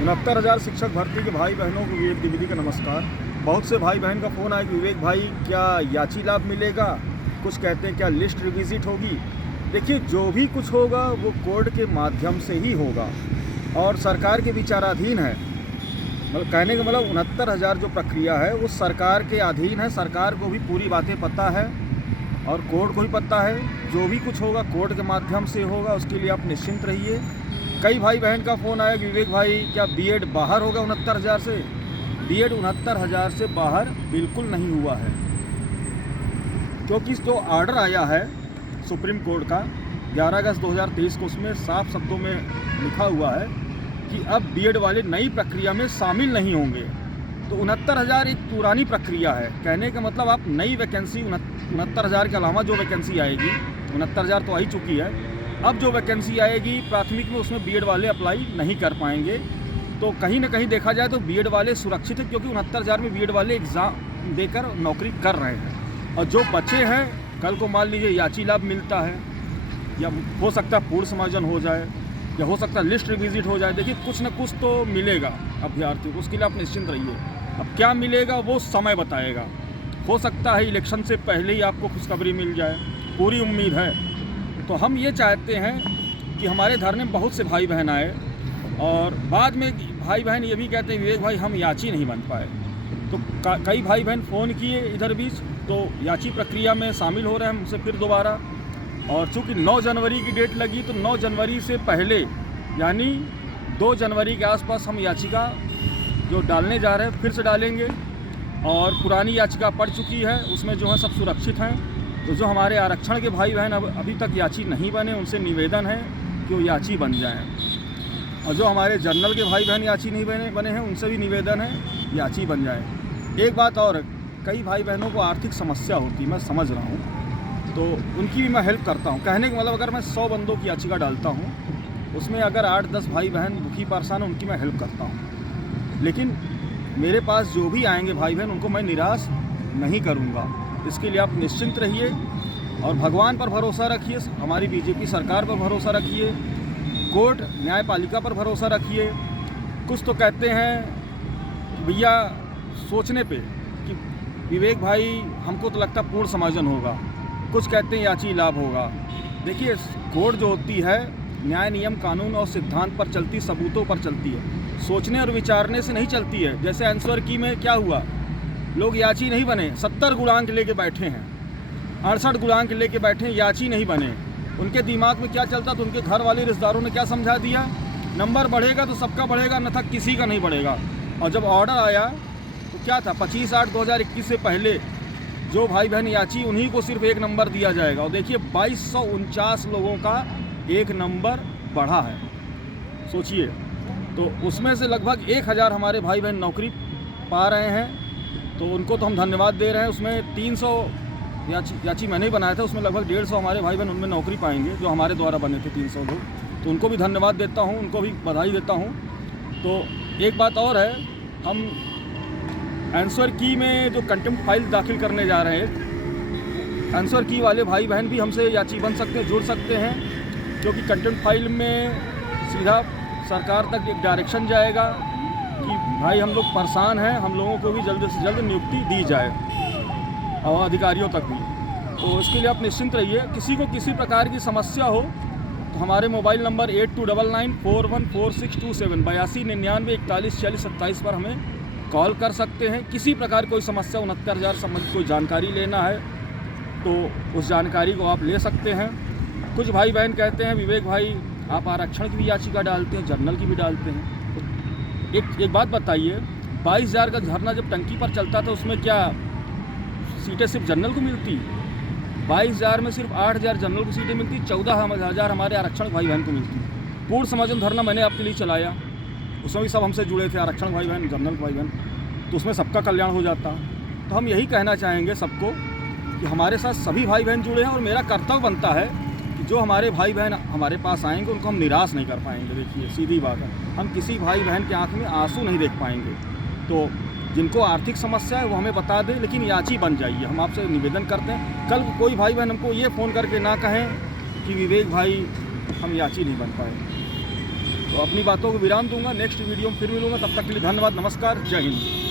69,000 शिक्षक भर्ती के भाई बहनों को विवेक द्विवेदी का नमस्कार। बहुत से भाई बहन का फ़ोन आया कि विवेक भाई क्या याची लाभ मिलेगा, कुछ कहते हैं क्या लिस्ट रिविजिट होगी। देखिए, जो भी कुछ होगा वो कोर्ट के माध्यम से ही होगा और सरकार के विचाराधीन है। मतलब कहने का मतलब 69,000 जो प्रक्रिया है वो सरकार के अधीन है। सरकार को भी पूरी बातें पता है और कोर्ट को भी पता है। जो भी कुछ होगा कोर्ट के माध्यम से होगा, उसके लिए आप निश्चिंत रहिए। कई भाई बहन का फ़ोन आया कि विवेक भाई क्या बीएड बाहर होगा 69,000 से। बीएड 69,000 से बाहर बिल्कुल नहीं हुआ है, क्योंकि जो ऑर्डर आया है सुप्रीम कोर्ट का 11 अगस्त 2023 को, उसमें साफ शब्दों में लिखा हुआ है कि अब बीएड वाले नई प्रक्रिया में शामिल नहीं होंगे। तो 69,000 एक पुरानी प्रक्रिया है। कहने का मतलब आप नई वैकेंसी 69,000 के अलावा जो वैकेंसी आएगी, 69,000 तो आ ही चुकी है, अब जो वैकेंसी आएगी प्राथमिक में उसमें बीएड वाले अप्लाई नहीं कर पाएंगे। तो कहीं ना कहीं देखा जाए तो बीएड वाले सुरक्षित है, क्योंकि 69,000 में बीएड वाले एग्ज़ाम देकर नौकरी कर रहे हैं। और जो बचे हैं, कल को मान लीजिए याची लाभ मिलता है, या हो सकता है पूर्ण समायोजन हो जाए, या हो सकता है लिस्ट रिविजिट हो जाए। देखिए, कुछ ना कुछ तो मिलेगा अभ्यर्थी को, उसके लिए आप निश्चिंत रहिए। अब क्या मिलेगा वो समय बताएगा। हो सकता है इलेक्शन से पहले ही आपको खुशखबरी मिल जाए, पूरी उम्मीद है। तो हम ये चाहते हैं कि हमारे धरने में बहुत से भाई बहन आए और बाद में भाई बहन ये भी कहते हैं विवेक भाई हम याची नहीं बन पाए। तो कई भाई बहन फ़ोन किए इधर बीच, तो याची प्रक्रिया में शामिल हो रहे हैं हमसे फिर दोबारा। और चूँकि 9 जनवरी की डेट लगी, तो 9 जनवरी से पहले यानी 2 जनवरी के आसपास हम याचिका जो डालने जा रहे हैं फिर से डालेंगे। और पुरानी याचिका पड़ चुकी है, उसमें जो है सब सुरक्षित हैं। तो जो हमारे आरक्षण के भाई बहन अभी तक याची नहीं बने, उनसे निवेदन है कि वो याची बन जाएं। और जो हमारे जनरल के भाई बहन याची नहीं बने हैं, उनसे भी निवेदन है याची बन जाएं। एक बात और, कई भाई बहनों को आर्थिक समस्या होती है, मैं समझ रहा हूँ, तो उनकी भी मैं हेल्प करता हूँ। कहने का मतलब अगर मैं 100 बंदों की याचिका डालता हूँ, उसमें अगर 8-10 भाई बहन दुखी परेशान, उनकी मैं हेल्प करता हूँ। लेकिन मेरे पास जो भी आएंगे भाई बहन, उनको मैं निराश नहीं करूँगा। इसके लिए आप निश्चिंत रहिए और भगवान पर भरोसा रखिए, हमारी बीजेपी सरकार पर भरोसा रखिए, कोर्ट न्यायपालिका पर भरोसा रखिए। कुछ तो कहते हैं भैया सोचने पे कि विवेक भाई हमको तो लगता पूर्ण समायोजन होगा, कुछ कहते हैं याची लाभ होगा। देखिए, कोर्ट जो होती है न्याय, नियम, कानून और सिद्धांत पर चलती, सबूतों पर चलती है, सोचने और विचारने से नहीं चलती है। जैसे आंसर की में क्या हुआ, लोग याची नहीं बने, 70 गुणांक लेके बैठे हैं, 68 गुणांक लेके बैठे हैं, याची नहीं बने। उनके दिमाग में क्या चलता, तो उनके घर वाले रिश्तेदारों ने क्या समझा दिया, नंबर बढ़ेगा तो सबका बढ़ेगा, अन्यथा किसी का नहीं बढ़ेगा। और जब ऑर्डर आया तो क्या था, 25/8/2021 से पहले जो भाई बहन याची, उन्हीं को सिर्फ 1 नंबर दिया जाएगा। और देखिए 2249 लोगों का 1 नंबर बढ़ा है, सोचिए। तो उसमें से लगभग 1000 हमारे भाई बहन नौकरी पा रहे हैं, तो उनको तो हम धन्यवाद दे रहे हैं। उसमें 300 याची मैंने ही बनाया था, उसमें लगभग 150 हमारे भाई बहन उनमें नौकरी पाएंगे, जो हमारे द्वारा बने थे 300 लोग। तो उनको भी धन्यवाद देता हूँ, उनको भी बधाई देता हूँ। तो एक बात और है, हम आंसर की में जो कंटेम्प्ट फाइल दाखिल करने जा रहे हैं, आंसर की वाले भाई बहन भी हमसे याची बन सकते हैं, जुड़ सकते हैं, क्योंकि कंटेम्प्ट फाइल में सीधा सरकार तक एक डायरेक्शन जाएगा कि भाई हम लोग परेशान हैं, हम लोगों को भी जल्द से जल्द नियुक्ति दी जाए, और अधिकारियों तक भी। तो इसके लिए आप निश्चिंत रहिए। किसी को किसी प्रकार की समस्या हो तो हमारे मोबाइल नंबर 8299414627 8299414627 पर हमें कॉल कर सकते हैं। किसी प्रकार कोई समस्या 69,000 संबंधित कोई जानकारी लेना है तो उस जानकारी को आप ले सकते हैं। कुछ भाई बहन कहते हैं विवेक भाई आप आरक्षण की भी याचिका डालते हैं, जनरल की भी डालते हैं। तो एक बात बताइए, 22,000 का धरना जब टंकी पर चलता था, उसमें क्या सीटें सिर्फ जनरल को मिलती? 22,000 में सिर्फ 8,000 जनरल को सीटें मिलती, 14,000 हमारे आरक्षण भाई बहन को मिलती। पूर्ण समायोजन धरना मैंने आपके लिए चलाया, उसमें भी सब हमसे जुड़े थे, आरक्षण भाई बहन, जनरल भाई बहन, तो उसमें सबका कल्याण हो जाता। तो हम यही कहना चाहेंगे सबको कि हमारे साथ सभी भाई बहन जुड़े हैं, और मेरा कर्तव्य बनता है कि जो हमारे भाई बहन हमारे पास आएंगे उनको हम निराश नहीं कर पाएंगे। देखिए सीधी बात है, हम किसी भाई बहन के आँख में आंसू नहीं देख पाएंगे। तो जिनको आर्थिक समस्या है वो हमें बता दें, लेकिन याची बन जाइए, हम आपसे निवेदन करते हैं। कल कोई भाई बहन हमको ये फ़ोन करके ना कहें कि विवेक भाई हम याची नहीं बन पाए। तो अपनी बातों को विराम दूंगा, नेक्स्ट वीडियो में फिर मिलूंगा, तब तक के लिए धन्यवाद, नमस्कार, जय हिंद।